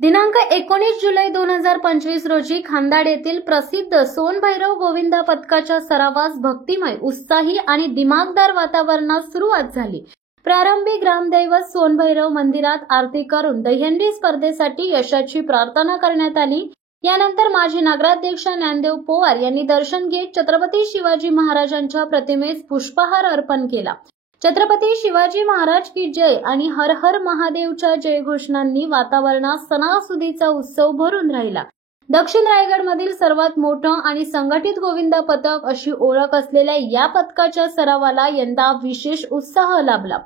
दिनांक 19 जुलै 2025 रोजी खांदाड येथील प्रसिद्ध सोनभैरव गोविंदा पथकाच्या सरावास भक्तिमय, उत्साही आणि दिमागदार वातावरणात सुरुवात झाली। प्रारंभी ग्रामदैवत सोनभैरव मंदिरात आरती करून दहीहंडी स्पर्धेसाठी यशाची प्रार्थना करण्यात आली। यानंतर माजी नगराध्यक्ष ज्ञानदेव पवार यांनी दर्शन घेत छत्रपती शिवाजी महाराजांच्या प्रतिमेस पुष्पहार अर्पण केला। छत्रपती शिवाजी महाराज की जय आणि हर हर महादेवच्या जयघोषणांनी वातावरणात सणासुदीचा उत्सव भरून राहिला। दक्षिण रायगडमधील सर्वात मोठं आणि संघटित गोविंदा पथक अशी ओळख असलेल्या या पथकाच्या सरावाला यंदा विशेष उत्साह लाभला।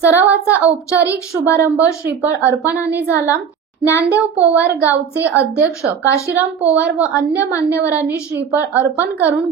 सरावाचा औपचारिक शुभारंभ श्रीफळ अर्पणाने झाला। ज्ञानदेव पवार, गावचे अध्यक्ष काशीराम पवार व अन्य मान्यवरांनी श्रीफळ अर्पण करून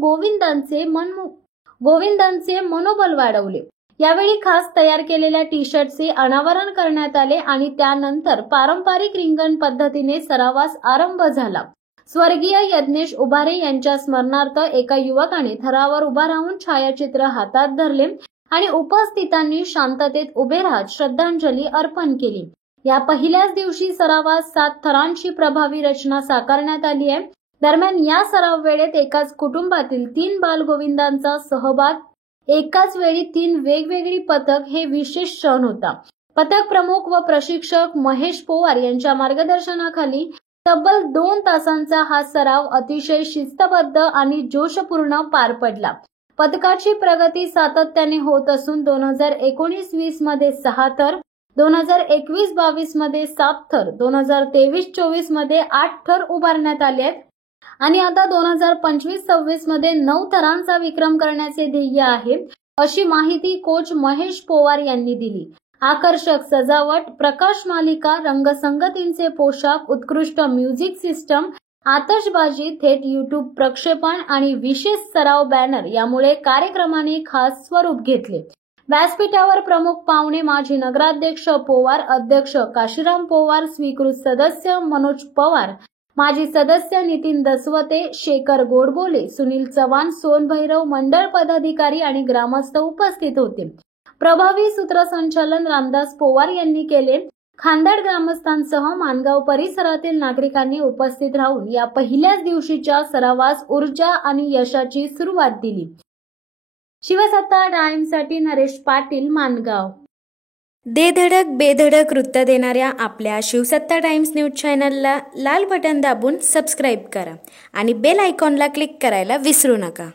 गोविंदांचे मनोबल वाढवले। यावेळी खास तयार केलेल्या टी-शर्टचे अनावरण करण्यात आले आणि त्यानंतर पारंपरिक रिंगण पद्धतीने सरावास आरंभ झाला। स्वर्गीय यज्ञेश उभारे यांच्या स्मरणार्थ एका युवकाने थरावर उभा राहून छायाचित्र हातात धरले आणि उपस्थितांनी शांततेत उभे राहत श्रद्धांजली अर्पण केली। या पहिल्याच दिवशी सरावास 7 थरांची प्रभावी रचना साकारण्यात आली आहे। दरम्यान या सराव वेळेत एकाच कुटुंबातील 3 बालगोविंदांचा सहभाग, एकाच वेळी 3 वेगवेगळी पथक हे विशेष क्षण होता। पथक प्रमुख व प्रशिक्षक महेश पवार यांच्या मार्गदर्शनाखाली तब्बल 2 तासांचा हा सराव अतिशय शिस्तबद्ध आणि जोशपूर्ण पार पडला। पथकाची प्रगती सातत्याने होत असून 2019-20 मध्ये 6 थर, 2021-22 मध्ये 7 थर, 2023-24 मध्ये 8 थर उभारण्यात आले आहेत आणि आता 2025-26 मध्ये 9 थरांचा विक्रम करण्याचे ध्येय आहे, अशी माहिती कोच महेश पवार यांनी दिली। आकर्षक सजावट, प्रकाश मालिका, रंगसंगतीचे पोशाख, उत्कृष्ट म्युझिक सिस्टम, आतषबाजी, थेट YouTube प्रक्षेपण आणि विशेष सराव बॅनर यामुळे कार्यक्रमाने खास स्वरूप घेतले। व्यासपीठावर प्रमुख पाहुणे माजी नगराध्यक्ष पवार, अध्यक्ष काशीराम पवार, स्वीकृत सदस्य मनोज पवार, माजी सदस्य नितीन दसवते, शेखर गोडबोले, सुनील चव्हाण, सोनभैरव मंडळ पदाधिकारी आणि ग्रामस्थ उपस्थित होते। प्रभावी सूत्रसंचालन रामदास पवार यांनी केले। खांदाड ग्रामस्थांसह मानगाव परिसरातील नागरिकांनी उपस्थित राहून या पहिल्याच दिवशीच्या सरावास ऊर्जा आणि यशाची सुरुवात दिली। शिवसत्ता टाइम्ससाठी नरेश पाटील, मानगाव। दे धडक बेधडक वृत्त देणाऱ्या आपल्या शिवसत्ता टाइम्स न्यूज चॅनलला लाल बटन दाबून सबस्क्राईब करा आणि बेल आयकॉनला क्लिक करायला विसरू नका।